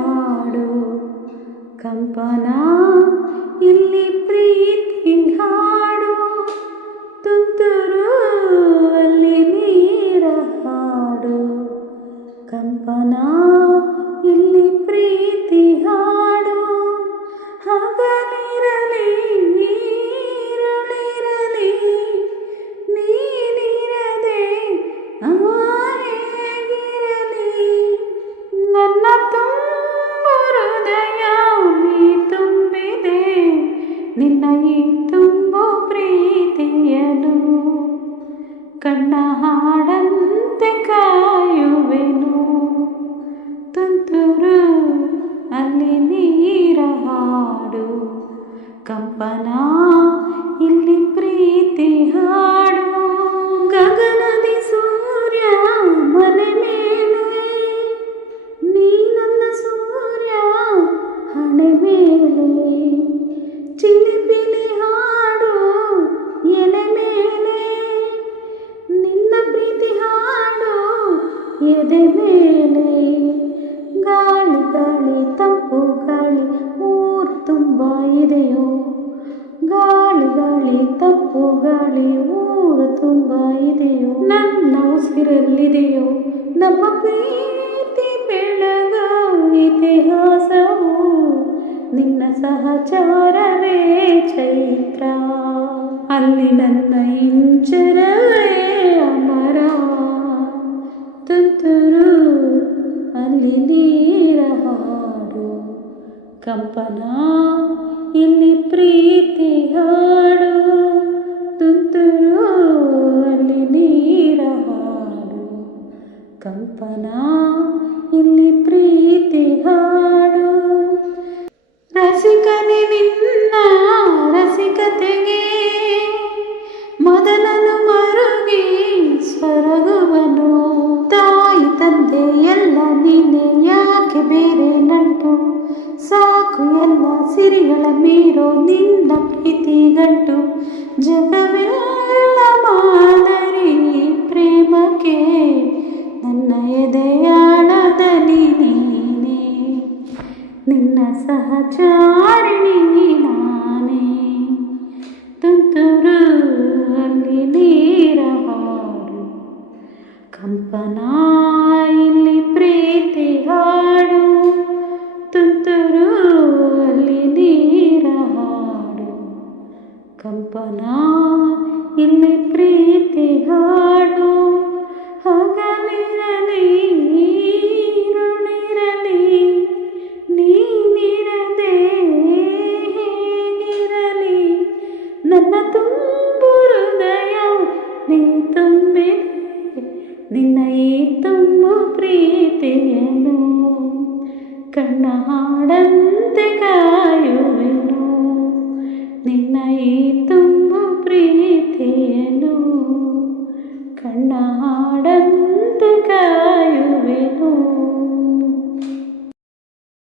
ಹಾಡು. ಕಂಪನ ಇಲ್ಲಿ ಪ್ರೀತಿ ಹಾಡು. ತುಂತುರು ಹಾಡಂತೆ ಕಾಯುವೆನು. ತುಂತುರು ಅಲ್ಲಿ ನೀರ ಹಾಡು. ಕಂಪನ ಇಲ್ಲಿ ಪ್ರೀತಿ ಹಾಡು. ಎದೆ ಮೇಲೆ ಗಾಳಿ ಗಾಳಿ ತಂಪು ಗಾಳಿ ಊರು ತುಂಬ ಇದೆಯೋ? ಗಾಳಿ ಗಾಳಿ ತಂಪು ಗಾಳಿ ಊರು ತುಂಬ ಇದೆಯೋ? ನನ್ನ ಉಸಿರಲ್ಲಿದೆಯೋ? ನಮ್ಮ ಪ್ರೀತಿ ಬೆಳಗ ಇತಿಹಾಸವು ನಿನ್ನ ಸಹಚಾರವೇ ಚೈತ್ರ. ಅಲ್ಲಿ ನನ್ನ ಇಂಚರವೇ ಅಮರ. ತುಂತುರು, ಅಲ್ಲಿ ನೀರ ಹಾಡು. ಕಂಪನ, ಇಲ್ಲಿ ಪ್ರೀತಿ ಹಾಡು. ತುಂತುರು, ಅಲ್ಲಿ ನೀರ ಹಾಡು. ಕಂಪನ, ಇಲ್ಲಿ ಪ್ರೀತಿ ಹಾಡು. ರಸಿಕನೆ ನಿನ್ನ ರಸಿಕತೆಗೆ ಮೊದಲನು ಮರುಗಿ ಸೊರಗುವನು ತಂದೆ ಎಲ್ಲ ನೀನೆ, ಯಾಕೆ ಬೇರೆ ನಂಟು? ಸಾಕು ಎಲ್ಲ ಸಿರಿಗಳ ಮೀರೋ, ನಿನ್ನ ಪ್ರೀತಿ ಗಂಟು. ಜಗವೆಲ್ಲ ಮಾದರಿ ಪ್ರೇಮಕ್ಕೆ, ನನ್ನ ಎದೆಯಾಳದಲ್ಲಿ ನೀನೇ. ನಿನ್ನ ಸಹಚಾರಿಣಿ ಕಂಪನ ಇಲ್ಲಿ ಪ್ರೀತಿ ಹಾಡು, ಹಗಲಿರಲಿ ಈರುಳಿರಲಿ ನೀನಿರದೆ ಹೇಗಿರಲಿ? ನನ್ನ ತುಂಬು ಹೃದಯ ನೀ ತುಂಬಿದೆ, ನಿನ್ನ ಈ ತುಂಬು ಪ್ರೀತಿಯನು ಕಣ್ಣ ಹಾಡಂತೆ ಕಾಯುವೆನು ಕಣ್ಣ ಹಾಡಂತೆ ಕಾಯುವೆನು